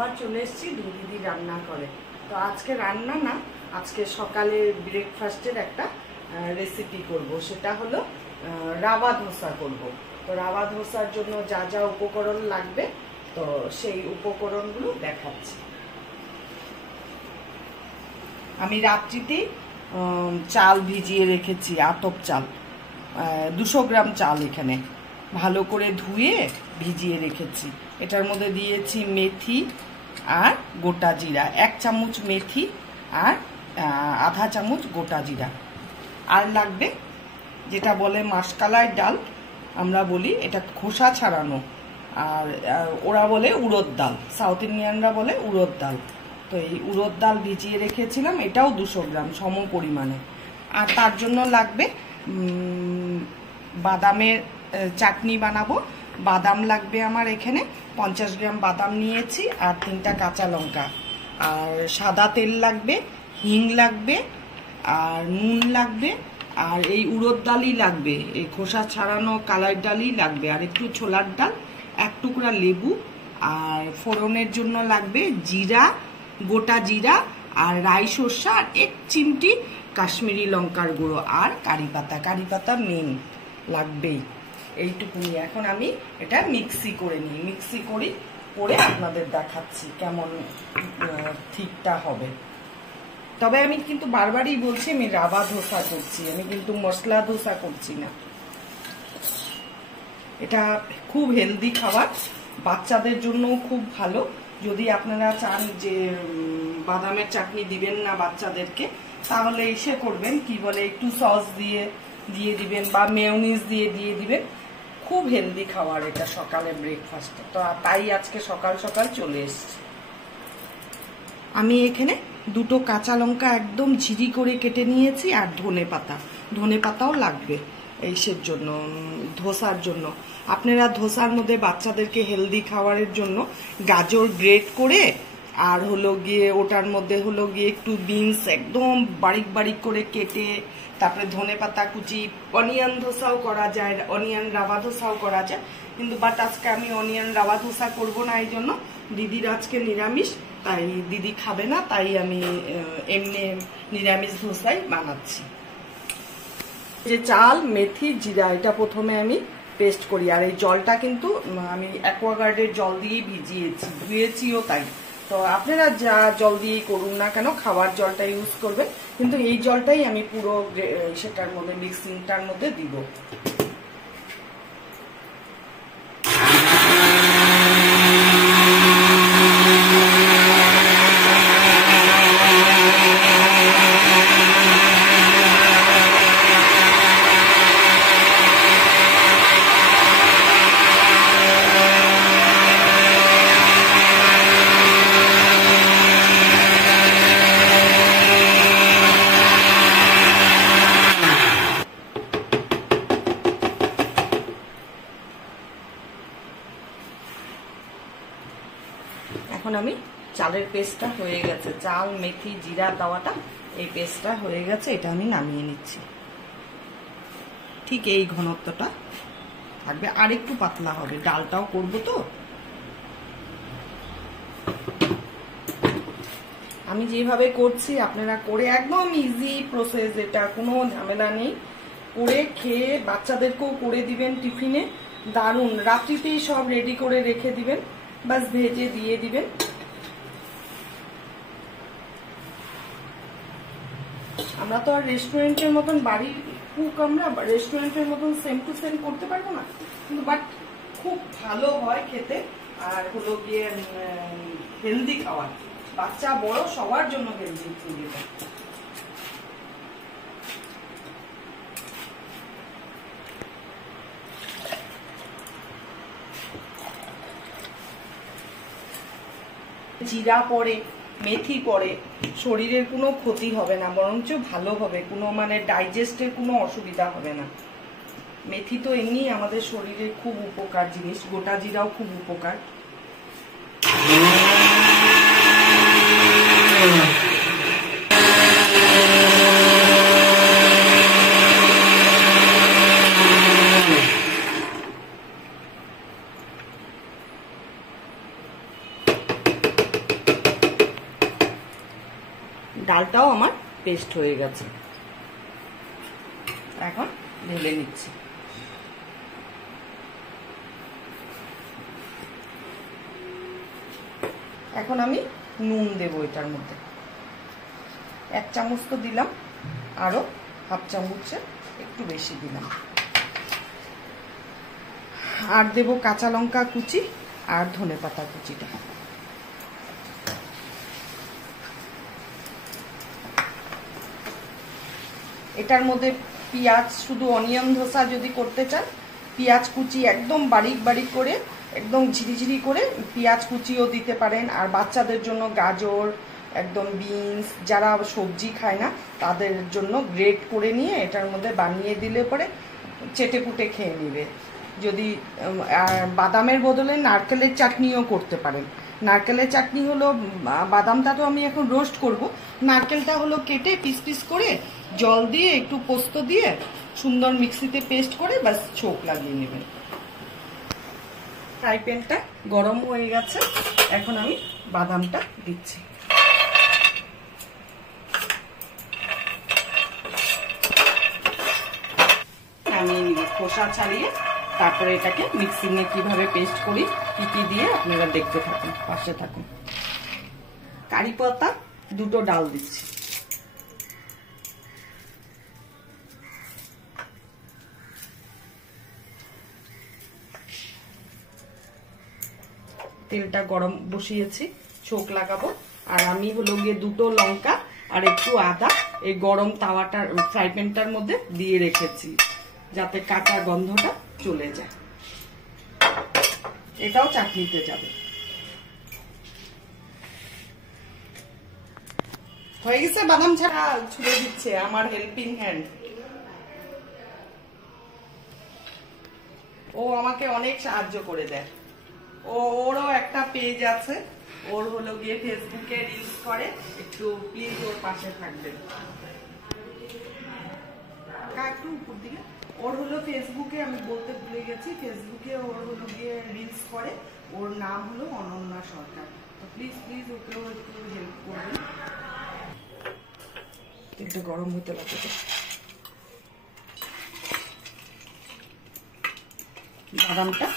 আবার চলে এসেছি দুই দিদি রান্না করে। তো আজকে রান্না না, আজকে সকালের ব্রেকফাস্টের একটা রেসিপি করব, সেটা হলো রাবা ধোসা করব। তো রাবা ধোসার জন্য যা যা উপকরণ লাগবে তো সেই উপকরণগুলো দেখাচ্ছি। আমি রাত্রিতেই চাল ভিজিয়ে রেখেছি, আতপ চাল 200 গ্রাম চাল এখানে ভালো করে ধুয়ে ভিজিয়ে রেখেছি। এটার মধ্যে দিয়েছি মেথি আর গোটা জিরা, 1 চামচ মেথি আর আধা চামচ গোটা জিরা। আর লাগবে যেটা বলে মাসকালাই ডাল, আমরা বলি এটা খোসা ছাড়ানো, আর ওরা বলে উড়দ ডাল, সাউথ ইন্ডিয়ানরা বলে উড়দ ডাল। তো এই উড়দ ডাল ভিজিয়ে রেখেছিলাম, এটাও 200 গ্রাম সম পরিমাণে। আর তার জন্য লাগবে বাদামের চাটনি বানাবো। বাদাম লাগবে আমার এখানে 50 গ্রাম বাদাম নিয়েছি, আর 3টা কাঁচা লঙ্কা, আর সাদা তেল লাগবে, হিং লাগবে, আর নুন লাগবে, আর এই উড়দ ডালই লাগবে, এই খোসা ছাড়ানো কালাই ডালই লাগবে, আর একটু ছোলার ডাল, 1 টুকরা লেবু, আর ফোড়নের জন্য লাগবে জিরা, গোটা জিরা আর রাই সর্ষা, আর 1 চিমটি কাশ্মীরি লঙ্কার গুঁড়ো, আর কারি পাতা। কারি পাতা মেন লাগবেই, এইটুকুনি। এখন আমি এটা মিক্সি করে নিই, মিক্সি করে আপনাদের দেখাচ্ছি কেমন ঠিকটা হবে। তবে আমি কিন্তু বারবারই বলছি আমি রাবা ধোসা করছি, আমি কিন্তু মশলা ধোসা করছি না। এটা খুব হেলদি খাবার, বাচ্চাদের জন্য খুব ভালো। যদি আপনারা চান যে বাদামের চাটনি দিবেন না বাচ্চাদেরকে, তাহলে এসে করবেন কি বলে একটু সস দিয়ে দিবেন বা মেয়োনিজ দিয়ে দিবেন। খুব হেলদি খাবার এটা সকালে ব্রেকফাস্টে। তো তাই আজকে সকাল সকাল চলে এসেছি। আমি এখানে 2টো কাঁচা লঙ্কা একদম ঝিরি করে কেটে নিয়েছি, আর ধনে পাতাও লাগবে এইসের জন্য, ধোসার জন্য। আপনারা ধোসার মধ্যে বাচ্চাদেরকে হেলদি খাবারের জন্য গাজর গ্রেট করে, আর হলো গিয়ে ওটার মধ্যে হলো গিয়ে একটু বিনস একদম বারিক বারিক করে কেটে, তারপরে ধনে পাতা কুচি, অনিয়ন ধোসাও করা যায়, অনিয়ন রাবা ধোসাও করা যায়। কিন্তু বাট আজকে আমি অনিয়ন রাবা ধোসা করব না, এই জন্য দিদির আজকে নিরামিষ, তাই দিদি খাবে না, তাই আমি এমনি নিরামিষ ধোসাই বানাচ্ছি। যে চাল, মেথি, জিরা, এটা প্রথমে আমি পেস্ট করি। আর এই জলটা কিন্তু আমি অ্যাকোয়াগার্ডের জল দিয়েই ভিজিয়েছি, ধুয়েছিও তাই। তো আপনারা যা জল দিয়েই করুন না কেন, খাবার জলটা ইউজ করবেন, কিন্তু এই জলটাই আমি পুরো সেটার মধ্যে মিক্সিংটার মধ্যে দিব। এখন আমি চালের পেস্টটা হয়ে গেছে, চাল, মেথি, জিরা দেওয়াটা, এই পেস্টটা হয়ে গেছে, এটা আমি নামিয়ে নিচ্ছি। ঠিক এই ঘনত্বটা থাকবে, আর একটু পাতলা হবে, ডালটাও করবো তো। আমি যেভাবে করছি আপনারা করে, একদম ইজি প্রসেস, এটা কোনো ঝামেলা নেই। করে খেয়ে বাচ্চাদেরকেও করে দিবেন টিফিনে, দারুণ। রাত্রিতেই সব রেডি করে রেখে দিবেন, বাস ভেজে দিয়ে দিবেন। আমরা তো আর রেস্টুরেন্টের মতন, বাড়ির কুক আমরা রেস্টুরেন্টের মতন সেম টু সেম করতে পারবো না, কিন্তু বাট খুব ভালো হয় খেতে। আর হলো গিয়ে হেলদি খাবার, বাচ্চা বড় সবার জন্য হেলদি ফুড এটা। জিরা পরে, মেথি পরে, শরীরের কোনো ক্ষতি হবে না, বরঞ্চ ভালো হবে, কোনো মানে ডাইজেস্টের কোনো অসুবিধা হবে না। মেথি তো এমনি আমাদের শরীরে খুব উপকার জিনিস, গোটা জিরাও খুব উপকার। ডালটাও আমার পেস্ট হয়ে গেছে। এখন ঢেলে নিচ্ছি। এখন আমি নুন দেবো এটার মধ্যে। 1 চামচ তো দিলাম, আরো হাফ চামচের একটু বেশি দিলাম। আর দেবো কাঁচা লঙ্কা কুচি আর ধনেপাতা কুচিটা। এটার মধ্যে পেঁয়াজ, শুধু অনিয়ন ধোসা যদি করতে চান, পেঁয়াজ কুচি একদম বারিক বারিক করে, একদম ঝিরিঝিরি করে পেঁয়াজ কুচিও দিতে পারেন। আর বাচ্চাদের জন্য গাজর, একদম বিনস, যারা সবজি খায় না তাদের জন্য গ্রেট করে নিয়ে এটার মধ্যে বানিয়ে দিলে পরে চেটে পুটে খেয়ে নিবে। যদি বাদামের বদলে নারকেলের চাটনিও করতে পারেন। নারকেলের চাটনি হলো, বাদামটা তো আমি এখন রোস্ট করব, নারকেলটা হলো কেটে পিস পিস করে জল দিয়ে একটু পোস্ত দিয়ে সুন্দর মিক্সিতে পেস্ট করে বাস ছোপ লাগিয়ে নেবেন। ফ্রাই প্যানটা গরম হয়ে গেছে, এখন আমি বাদামটা দিচ্ছি। আমি খোসা ছাড়িয়ে তারপরে এটাকে মিক্সিংয়ে কিভাবে পেস্ট করি, কি কি দিয়ে আপনারা দেখতে থাকুন, পাশে থাকুন। কারি পাতা 2টো ডাল দিচ্ছি। তেলটা গরম বসিয়েছি, ছোক লাগাবো। আর আমি হলো গিয়ে 2টো লঙ্কা আর একটু আদা এই গরম তাওয়াটার ফ্রাই প্যানটার মধ্যে দিয়ে রেখেছি, যাতে কাঁচা গন্ধটা চলে যায়। এটাও চাটনিতে যাবে। হয়ে গেছে, বাদাম ছাড়া ছুড়ে দিচ্ছে আমার হেল্পিং হ্যান্ড। ও আমাকে অনেক সাহায্য করে দেয়। ওরও একটা পেজ আছে, ওর হলো গিয়ে ফেসবুকে রিলস করে, একটু প্লিজ ওর পাশে থাকবেন। একটু উপর দিকে ওর হলো ফেসবুকে, আমি বলতে ভুলে গেছি, ফেসবুকে ওর হলো গিয়ে রিলস করে, ওর নাম হলো অনন্যা সরকার। তো প্লিজ প্লিজ ওকেও একটু হেল্প করবেন। তেলটা গরম হতে লাগবে, বাদামটা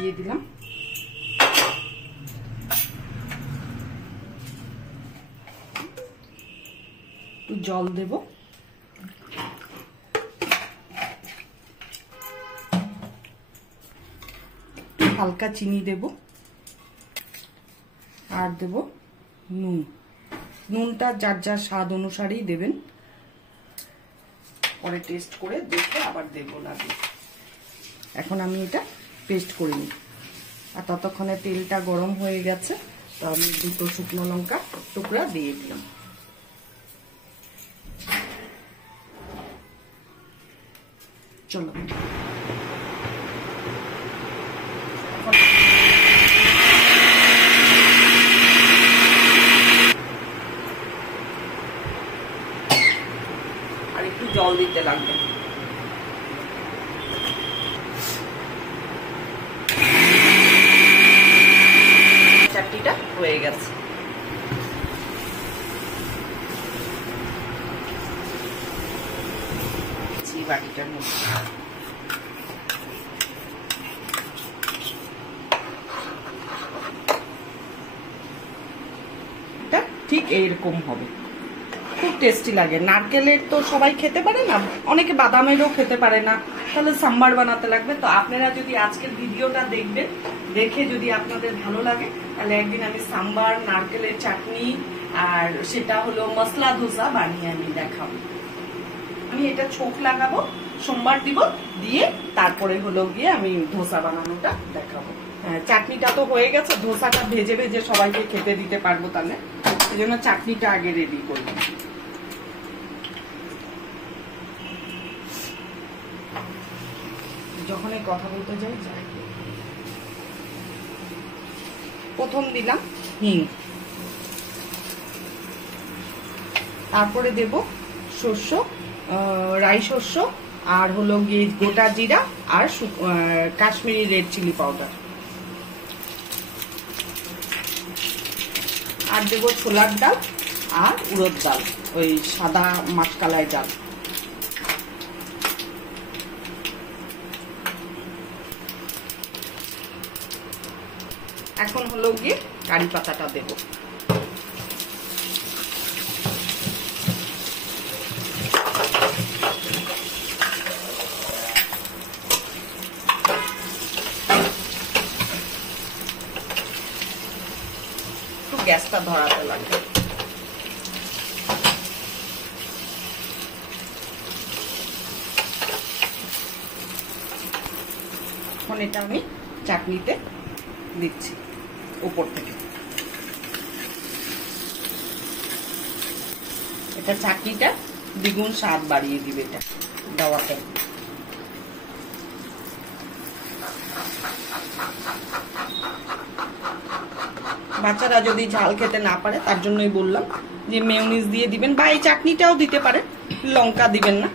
দিয়ে দিলাম। একটু জল দেব, হালকা চিনি দেব, আর দেব নুন। নুনটা যার যার স্বাদ অনুসারেই দেবেন, পরে টেস্ট করে দেখে আবার দেবো না। এখন আমি এটা পেস্ট করে নিই। আর ততক্ষণে তেলটা গরম হয়ে গেছে, তো আমি 2টো শুকনো লঙ্কা টুকরা দিয়ে দিলাম। চলো আর একটু জল দিতে লাগবে। চাটনিটা হয়ে গেছে। বাটিটার মধ্যে ঠিক এইরকম হবে, খুব টেস্টি লাগে। নারকেলের তো সবাই খেতে পারে না, অনেকে বাদামেরও খেতে পারে না, তাহলে সাম্বার বানাতে লাগবে। তো আপনারা যদি আজকের ভিডিওটা দেখবেন, দেখে যদি আপনাদের ভালো লাগে, তাহলে একদিন আমি সাম্বার, নারকেলের চাটনি আর সেটা হলো মশলা ধোসা বানিয়ে আমি দেখাবো। আমি এটা ছোক লাগাবো, সোমবার দিব, দিয়ে তারপরে হলো গিয়ে আমি ধোসা বানানোটা দেখাবো। চাটনিটা তো হয়ে গেছে, ধোসাটা ভেজে ভেজে সবাইকে খেতে দিতে পারবো, তাহলে এই জন্য চাটনিটা আগে রেডি করবো। যখন এই কথা বলতে যাই, প্রথম দিলাম হিং, তারপরে দেব শস্য, রাই শস্য, আর হলো গিয়ে গোটা জিরা আর কাশ্মীরি রেড চিলি পাউডার। আর দেবো ছোলার ডাল আর উড়দ ডাল, ওই সাদা মাটকালাই ডাল। এখন হলো গিয়ে কারি পাতাটা দেব। একটু গ্যাসটা ধরাতে লাগবে। এখন এটা আমি চাটনিতে দিচ্ছি উপর থেকে। এটা চাটনিটা দ্বিগুণ স্বাদ বাড়িয়ে দিবে এটা দেওয়াতে। বাচ্চারা যদি ঝাল খেতে না পারে তার জন্যই বললাম যে মেয়োনিজ দিয়ে দিবেন, বা এই চাটনিটাও দিতে পারেন, লঙ্কা দিবেন না।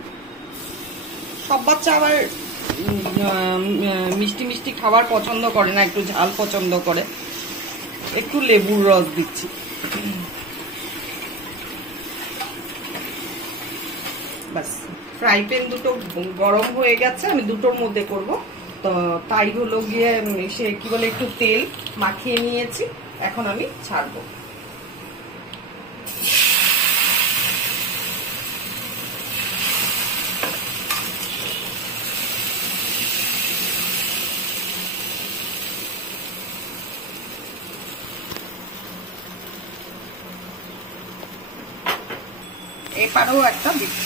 সব বাচ্চা আবার মিষ্টি মিষ্টি খাবার পছন্দ করে না, একটু ঝাল পছন্দ করে। একটু লেবুর রস দিচ্ছি। বাস, ফ্রাই প্যান দুটো গরম হয়ে গেছে, আমি দুটোর মধ্যে করব। তো তাই হলো গিয়ে সে কি বলে একটু তেল মাখিয়ে নিয়েছি, এখন আমি ছাড়বো। এপারেও একটা দিচ্ছি।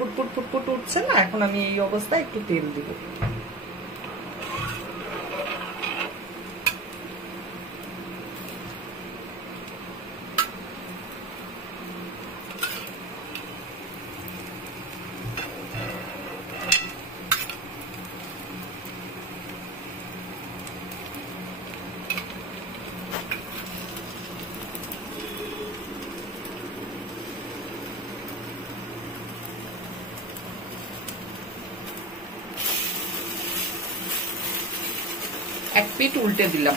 ফুটফুট ফুটফুট উঠছে না, এখন আমি এই অবস্থায় একটু তেল দিব। এক পিঠ উল্টে দিলাম।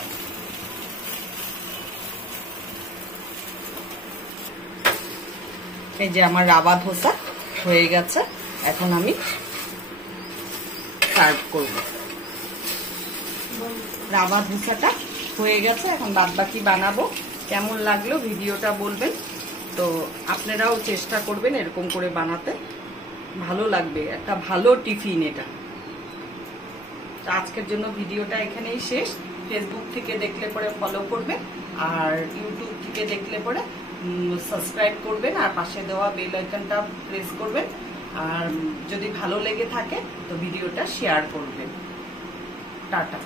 এই যে আমার রাবা ধোসা হয়ে গেছে, এখন আমি সার্ভ করব। রাবা ধোসাটা হয়ে গেছে, এখন বাদ বাকি বানাবো। কেমন লাগলো ভিডিওটা বলবেন। তো আপনারাও চেষ্টা করবেন এরকম করে বানাতে, ভালো লাগবে, একটা ভালো টিফিন এটা। আজকের জন্য ভিডিওটা এখানেই শেষ। ফেসবুক থেকে দেখলে পরে ফলো করবেন, আর ইউটিউব থেকে দেখলে পরে সাবস্ক্রাইব করবেন, আর পাশে দেওয়া বেল আইকনটা প্রেস করবেন। আর যদি ভালো লেগে থাকে তো ভিডিওটা শেয়ার করবেন। টাটা।